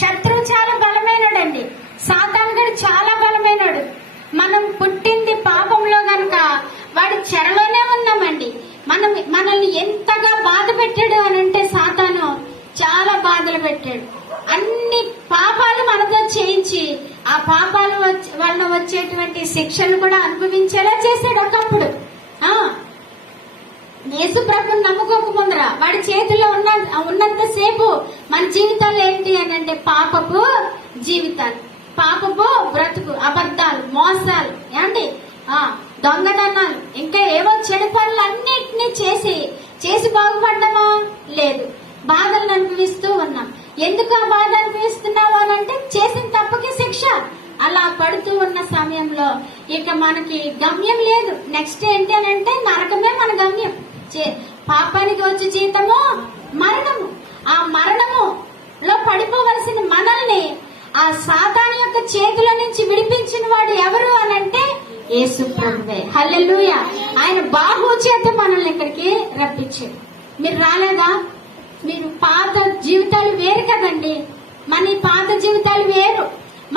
శత్రువు చాలా బలమైనడండి. సాతానుడు చాలా బలమైనడు. మనం పుట్టింది పాపంలో గనక వాడి చెరలోనే ఉన్నామండి. మనల్ని ఎంతగా బాధ పెట్టాడు అని అంటే సాతాను చాలా బాధలు పెట్టాడు. అన్ని పాపాలు మనతో చేయించి ఆ పాపాల వల్ల వచ్చేటువంటి శిక్షలు కూడా అనుభవించేలా చేశాడు ఒకప్పుడు. యేసు ప్రభుని నమ్ముకోక ముందర వాడి చేతిలో ఉన్నంత సేపు మన జీవితాలు ఏంటి అని అంటే పాపపు జీవితాలు, పాపపు బ్రతుకు, అబద్ధాలు, మోసాలు, ఏమండి దొంగతనాలు, ఇంకా ఏవో చెడు పనులు అన్నిటినీ చేసి బాగుపడ్డామా? లేదు, బాధలను అనుభవిస్తూ ఉన్నాం. ఎందుకు ఆ బాధ అనుభవిస్తున్నావు అని అంటే చేసిన తప్పుకి శిక్ష. అలా పడుతూ ఉన్న సమయంలో ఇక మనకి గమ్యం లేదు. నెక్స్ట్ ఏంటి అని అంటే నరకమే మన గమ్యం. పాపానికి వచ్చే జీతము మరణము. ఆ మరణములో పడిపోవలసిన మనల్ని ఆ సాతాను యొక్క చేతుల నుంచి విడిపించిన వాడు ఎవరు అని అంటే యేసు ప్రభువే. హల్లెలూయా. ఆయన బాహు చేత మనల్ని ఇక్కడికి రప్పించాడు. మీరు రాలేదా? మీరు పాత జీవితాలు వేరు కదండి. మన పాత జీవితాలు వేరు.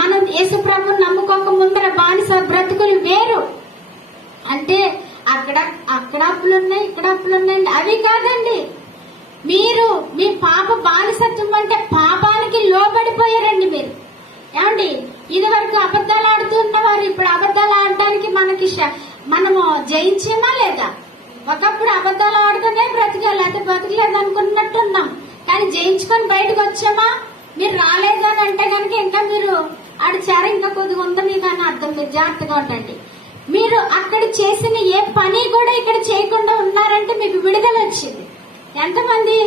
మనం యేసు ప్రభుని నమ్ముకోక ముందర బానిస బ్రతుకులు వేరు. అంటే అక్కడ అప్పులున్నాయి, ఇక్కడ అప్పులున్నాయండి, అవి కాదండి. మీరు మీ పాప బానిసత్వం అంటే పాపానికి లోబడిపోయారండి మీరు. ఏమండి, ఇది వరకు అబద్ధాలు ఆడుతూ ఉన్నవారు ఇప్పుడు అబద్ధాలు ఆడడానికి మనము జయించేమా లేదా? ఒకప్పుడు అబద్ధాలు ఆడుతూనే బ్రతికా, లేకపోతే బ్రతకలేదు అనుకున్నట్టున్నాం. కానీ జయించుకొని బయటకు వచ్చామా? మీరు రాలేదు అని అంటే కనుక ఇంకా మీరు ఆడిచారా ఇంకా కొద్దిగా ఉందని దాని అర్థం. మీరు జాగ్రత్తగా ఉండండి. మీరు అక్కడ చేసిన ఏ పని కూడా ఇక్కడ చేయకుండా ఉన్నారంటే మీకు విడుదల వచ్చింది. ఎంతమంది